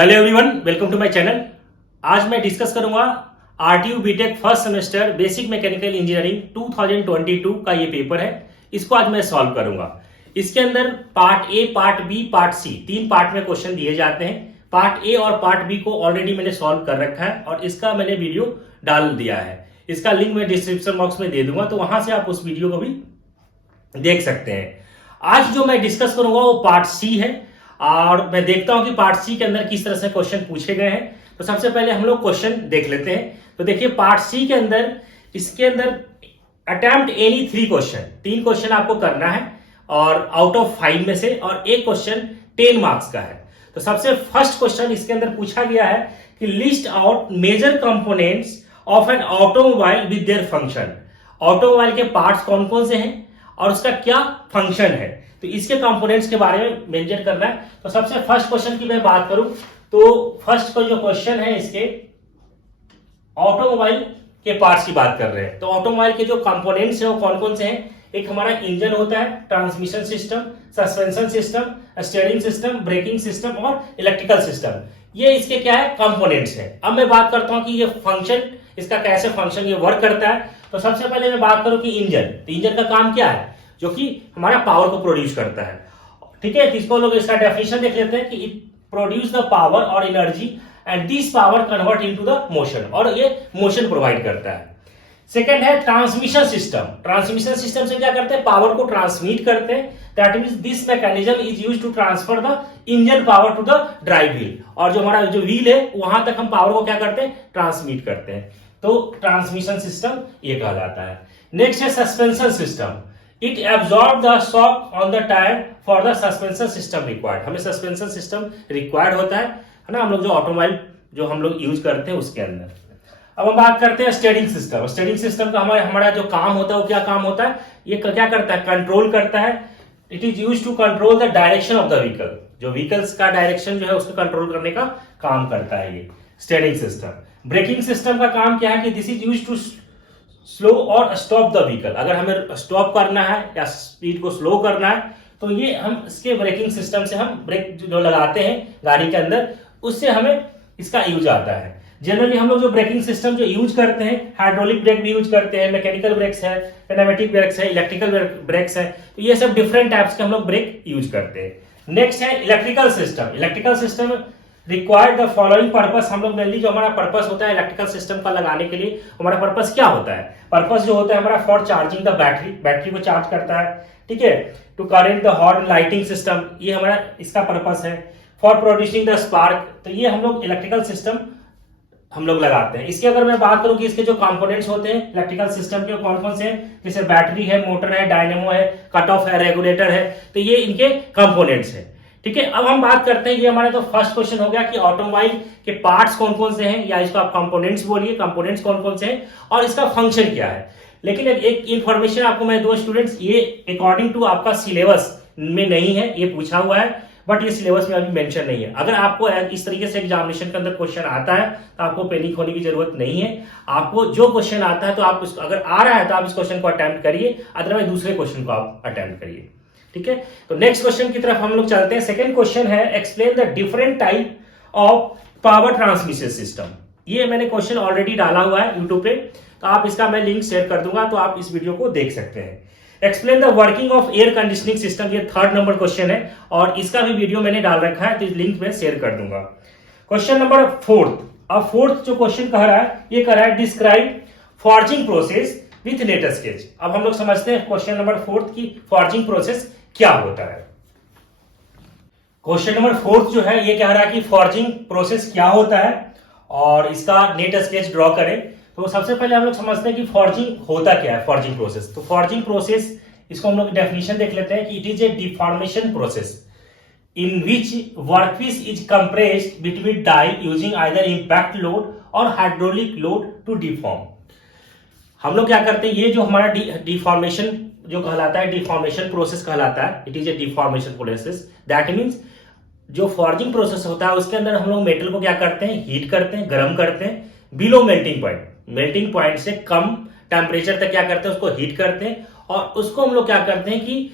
Hello everyone, welcome to my channel. आज मैं discuss करूंगा RTU BTech first semester basic mechanical engineering 2022 का ये पेपर है। इसको आज मैं सॉल्व करूंगा। इसके अंदर part A, part B, part C, तीन पार्ट में क्वेश्चन दिए जाते हैं। पार्ट ए और पार्ट बी को ऑलरेडी मैंने सॉल्व कर रखा है और इसका मैंने वीडियो डाल दिया है। इसका लिंक मैं डिस्क्रिप्शन बॉक्स में दे दूंगा, तो वहां से आप उस वीडियो को भी देख सकते हैं। आज जो मैं डिस्कस करूंगा वो पार्ट सी है और मैं देखता हूं कि पार्ट सी के अंदर किस तरह से क्वेश्चन पूछे गए हैं। तो सबसे पहले हम लोग क्वेश्चन देख लेते हैं। तो देखिए पार्ट सी के अंदर, इसके अंदर अटेम्प्ट एनी 3 क्वेश्चन, 3 क्वेश्चन आपको करना है और आउट ऑफ 5 में से, और एक क्वेश्चन 10 मार्क्स का है। तो सबसे फर्स्ट क्वेश्चन इसके अंदर पूछा गया है कि list out major components of an automobile with their function. Automobile के पार्ट्स कौन कौन से हैं और उसका क्या फंक्शन है, तो इसके कंपोनेंट्स के बारे में मेंशन करना है। तो सबसे फर्स्ट क्वेश्चन की मैं बात करूं तो फर्स्ट का जो क्वेश्चन है, इसके ऑटोमोबाइल के पार्ट्स की बात कर रहे हैं। तो ऑटोमोबाइल के जो कंपोनेंट्स हैं वो कौन कौन से हैं। एक हमारा इंजन होता है, transmission system, suspension system, steering system, braking system और इलेक्ट्रिकल सिस्टम। ये इसके क्या है, कंपोनेंट्स हैं। अब मैं बात करता हूं कि ये फंक्शन, इसका कैसे फंक्शन ये वर्क करता है। तो सबसे पहले मैं बात करूं कि इंजन, तो इंजन का काम क्या है, जो कि हमारा पावर को प्रोड्यूस करता है। ठीक है, इसको लोग इसका डेफिनेशन देख लेते हैं कि इट प्रोड्यूस द पावर और energy and this power convert into the motion, और ये मोशन प्रोवाइड करता है। सेकंड है ट्रांसमिशन सिस्टम। ट्रांसमिशन सिस्टम से क्या करते हैं, पावर को ट्रांसमिट करते हैं। That means this mechanism is used to transfer the engine power to the drive wheel, और जो हमारा जो व्हील है वहां तक हम पावर को क्या करते हैं, ट्रांसमिट करते हैं। तो ट्रांसमिशन सिस्टम ये कहलाता है। नेक्स्ट है suspension system. It absorb the shock on the tyre for the suspension system required. हमें सस्पेंशन सिस्टम रिक्वायर्ड होता है ना, हम लोग जो ऑटोमोबाइल जो हम लोग यूज करते हैं उसके अंदर। अब हम बात करते हैं स्टीयरिंग सिस्टम। स्टीयरिंग सिस्टम का हमारा जो काम होता है वो क्या काम होता है, ये क्या करता है, कंट्रोल करता है। It is use to control the direction of the vehicle. जो व्हीकल्स का डायरेक्शन जो है उसको कंट्रोल करने का काम करता है ये स्टीयरिंग सिस्टम। ब्रेकिंग सिस्टम का काम क्या है कि this is use to slow और स्टॉप द व्हीकल। अगर हमें स्टॉप करना है या स्पीड को स्लो करना है तो ये हम इसके ब्रेकिंग सिस्टम से, हम ब्रेक जो लगाते हैं गाड़ी के अंदर, उससे हमें इसका यूज आता है। जनरली हम लोग जो ब्रेकिंग सिस्टम जो यूज करते हैं, हाइड्रोलिक ब्रेक भी यूज करते हैं, मैकेनिकल ब्रेक्स है, न्यूमेटिक ब्रेक्स है, इलेक्ट्रिकल ब्रेक्स है, तो ये सब डिफरेंट टाइप्स के हम लोग ब्रेक यूज करते हैं। नेक्स्ट है electrical system. Electrical system required the following purpose. हम लोग मेनली जो हमारा पर्पस होता है इलेक्ट्रिकल सिस्टम का लगाने के लिए, हमारा पर्पस क्या होता है, पर्पस जो होता है हमारा for charging the battery, battery को चार्ज करता है। ठीक है, to current the horn lighting system, ये हमारा इसका पर्पस है। फॉर प्रोड्यूसिंग द स्पार्क, तो ये हम लोग इलेक्ट्रिकल सिस्टम हम लोग लगाते हैं। इसकी अगर मैं बात करूं कि इसके जो कंपोनेंट्स होते हैं इलेक्ट्रिकल सिस्टम के कौन कौन से हैं, जैसे बैटरी है, मोटर है, डायनेमो है, कट ऑफ है, रेगुलेटर है, तो ये इनके कंपोनेंट्स हैं। ठीक है, अब हम बात करते हैं, ये हमारा तो फर्स्ट क्वेश्चन हो गया कि ऑटोमोबाइल के पार्ट्स कौन कौन से हैं, या इसको आप कंपोनेंट्स बोलिए, कंपोनेंट्स कौन कौन से हैं और इसका फंक्शन क्या है। लेकिन एक इंफॉर्मेशन आपको मैं दो स्टूडेंट्स, ये अकॉर्डिंग टू आपका सिलेबस में नहीं है, ये पूछा हुआ है बट ये सिलेबस में अभी मेंशन नहीं है। अगर आपको इस तरीके से एग्जामिनेशन के अंदर क्वेश्चन आता है तो आपको पैनिक होने की जरूरत नहीं है। आपको जो क्वेश्चन आता है तो आप अगर आ रहा है तो आप इस क्वेश्चन को अटेम्प्ट करिए, अदरवाइज दूसरे क्वेश्चन को आप अटेम्प्ट करिए। ठीक है, तो नेक्स्ट क्वेश्चन की तरफ हम लोग चलते हैं। सेकंड क्वेश्चन है explain the different type of power transmission system. ये मैंने क्वेश्चन ऑलरेडी डाला हुआ है यूट्यूब पे, तो आप इसका मैं लिंक शेयर कर दूंगा, तो आप इस वीडियो को देख सकते हैं। Explain the working of air conditioning system, ये 3rd नंबर क्वेश्चन है और इसका भी वीडियो मैंने डाल रखा है, तो इस लिंक में शेयर कर दूंगा। क्वेश्चन नंबर 4th, अब 4th जो क्वेश्चन कह रहा है, ये कह रहा है describe forging process with letter sketch. अब हम लोग समझते हैं क्वेश्चन नंबर 4th की फॉर्जिंग प्रोसेस क्या होता है। क्वेश्चन नंबर 4th जो है ये कह रहा है कि फॉर्जिंग प्रोसेस क्या होता है और इसका नेट स्केच ड्रॉ करें। तो सबसे पहले हम लोग समझते हैं कि फॉर्जिंग होता क्या है, फॉर्जिंग प्रोसेस। तो फॉर्जिंग प्रोसेस, इसको हम लोग डेफिनेशन देख लेते हैं कि it is a deformation process in which workpiece is compressed between die using either impact load और हाइड्रोलिक लोड टू डिफॉर्म। हम लोग क्या करते हैं, ये जो हमारा डिफॉर्मेशन जो कहलाता है, डिफॉर्मेशन प्रोसेस कहलाता है। It is a deformation process, that means जो फॉर्जिंग प्रोसेस होता है उसके अंदर हम लोग मेटल को क्या करते हैं, हीट करते हैं, गर्म करते हैं below melting point. Melting point से कम टेम्परेचर तक क्या करते हैं, उसको हीट करते हैं और उसको हम लोग क्या करते हैं कि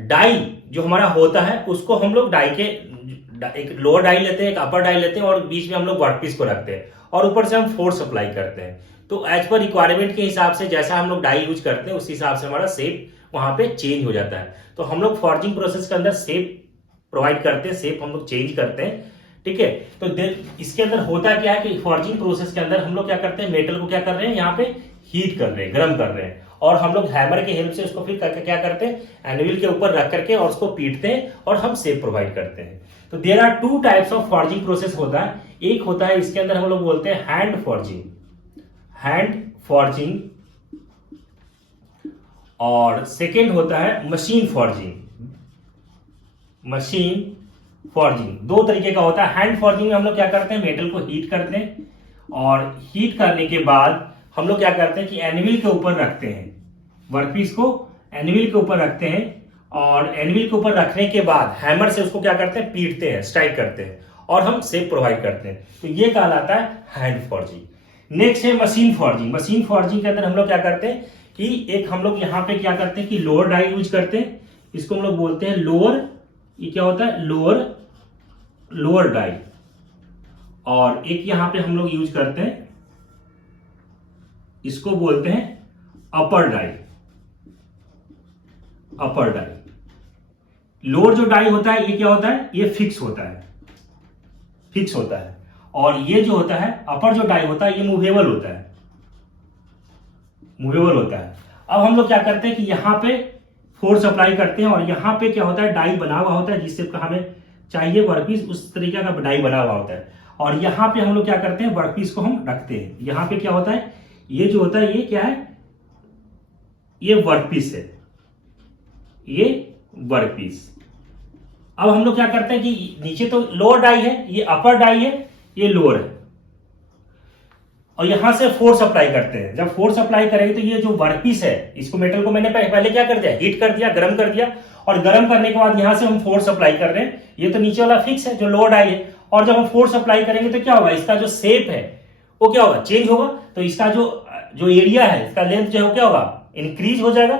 डाई जो हमारा होता है उसको हम लोग एक लोअर डाई लेते हैं, एक अपर डाई लेते हैं और बीच में हम लोग वर्कपीस को रखते हैं और ऊपर से हम फोर्स अप्लाई करते हैं। तो एज पर रिक्वायरमेंट के हिसाब से जैसा हम लोग डाई यूज करते हैं उस हिसाब से हमारा शेप वहां पे चेंज हो जाता है। तो हम लोग फॉर्जिंग प्रोसेस के अंदर शेप प्रोवाइड करते हैं, शेप हम लोग चेंज करते हैं, ठीक है। तो इसके अंदर होता क्या है कि फॉर्जिंग प्रोसेस के अंदर हम लोग क्या करते हैं, मेटल को क्या कर रहे हैं, यहाँ पे हीट कर रहे हैं, गर्म कर रहे हैं और हम लोग हैमर की हेल्प से उसको फिर क्या करते हैं, एनविल के ऊपर रख करके और उसको पीटते हैं और हम शेप प्रोवाइड करते हैं। तो there are two types of forging process होता है। एक होता है इसके अंदर हम लोग बोलते हैं हैंड फॉर्जिंग और सेकेंड होता है मशीन फॉर्जिंग। दो तरीके का होता है। हैंड फॉर्जिंग में हम लोग क्या करते हैं, मेटल को हीट करते हैं और हीट करने के बाद हम लोग क्या करते हैं कि एनविल के ऊपर रखते हैं, वर्कपीस को एनविल के ऊपर रखते हैं और एनविल के ऊपर रखने के बाद हैमर से उसको क्या करते हैं, पीटते हैं, स्ट्राइक करते हैं और हम शेप प्रोवाइड करते हैं। तो ये कहलाता है हैंड फॉर्जिंग। नेक्स्ट है मशीन फॉर्जिंग के अंदर हम लोग क्या करते हैं कि एक हम लोग यहाँ पे क्या करते हैं कि लोअर डाई यूज करते हैं, इसको हम लोग बोलते हैं लोअर, ये क्या होता है लोअर डाई, और एक यहां पे हम लोग यूज करते हैं, इसको बोलते हैं अपर डाई। लोअर जो डाई होता है ये क्या होता है, ये फिक्स होता है और ये जो होता है अपर जो डाई होता है ये मूवेबल होता है। अब हम लोग क्या करते हैं कि यहां पे फोर्स अप्लाई करते हैं और यहां पे क्या होता है, डाई बना हुआ होता है जिससे हमें चाहिए वर्कपीस उस तरीके का डाई बना हुआ होता है और यहां पे हम लोग क्या करते हैं, वर्कपीस को हम रखते हैं। यहां पे क्या होता है, ये जो होता है ये क्या है, ये वर्कपीस है, अब हम लोग क्या करते हैं कि नीचे तो लोअर डाई है, ये अपर डाई है, ये लोअर है और यहां से फोर्स अप्लाई करते हैं। जब फोर्स अप्लाई करेंगे तो ये जो वर्कपीस है, इसको मेटल को मैंने पहले क्या कर दिया, हीट कर दिया, गर्म कर दिया और गर्म करने के बाद यहां से हम फोर्स अप्लाई कर रहे हैं। ये तो नीचे वाला फिक्स है जो लोअर डाई है और जब हम फोर्स अप्लाई करेंगे तो क्या होगा, इसका जो शेप है वो क्या होगा, चेंज होगा। तो इसका जो एरिया है, इसका लेंथ जो है क्या होगा, इंक्रीज हो जाएगा,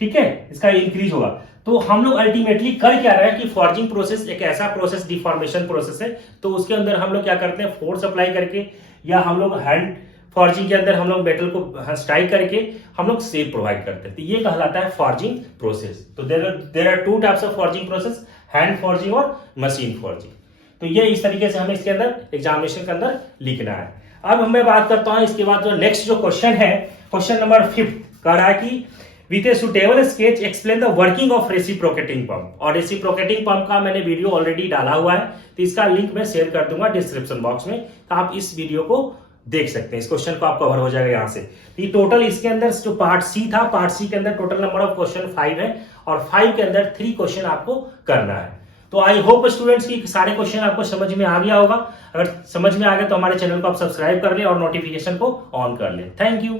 ठीक है, इसका इंक्रीज होगा। तो हम लोग अल्टीमेटली कर क्या रहे हैं कि फॉर्जिंग प्रोसेस एक ऐसा प्रोसेस, डिफॉर्मेशन प्रोसेस है, तो उसके अंदर हम लोग क्या करते हैं, फोर्स अप्लाई करके या हम लोग हैंड फॉर्जिंग के अंदर हम लोग मेटल को स्ट्राइक करके हम लोग शेप प्रोवाइड करते हैं। तो ये कहलाता है फॉर्जिंग प्रोसेस। तो there are two types of forging process, hand forging और मशीन फॉर्जिंग। तो ये इस तरीके से हमें इसके अंदर एग्जामिनेशन के अंदर लिखना है। अब मैं बात करता हूं इसके बाद जो नेक्स्ट जो क्वेश्चन है, क्वेश्चन नंबर 5 कह रहा है कि with a suitable sketch explain the working of reciprocating pump. और रेसिप्रोकेटिंग पंप का मैंने वीडियो ऑलरेडी डाला हुआ है, तो इसका लिंक मैं शेयर कर दूंगा डिस्क्रिप्शन बॉक्स में, तो आप इस वीडियो को देख सकते हैं। इस क्वेश्चन को आप कवर हो जाएगा यहाँ से। तो टोटल इसके अंदर जो पार्ट सी था, पार्ट सी के अंदर टोटल नंबर ऑफ क्वेश्चन 5 है और 5 के अंदर 3 क्वेश्चन आपको करना है। तो आई होप स्टूडेंट्स की सारे क्वेश्चन आपको समझ में आ गया होगा। अगर समझ में आ गया तो हमारे चैनल को आप सब्सक्राइब कर ले और नोटिफिकेशन को ऑन कर ले। Thank you.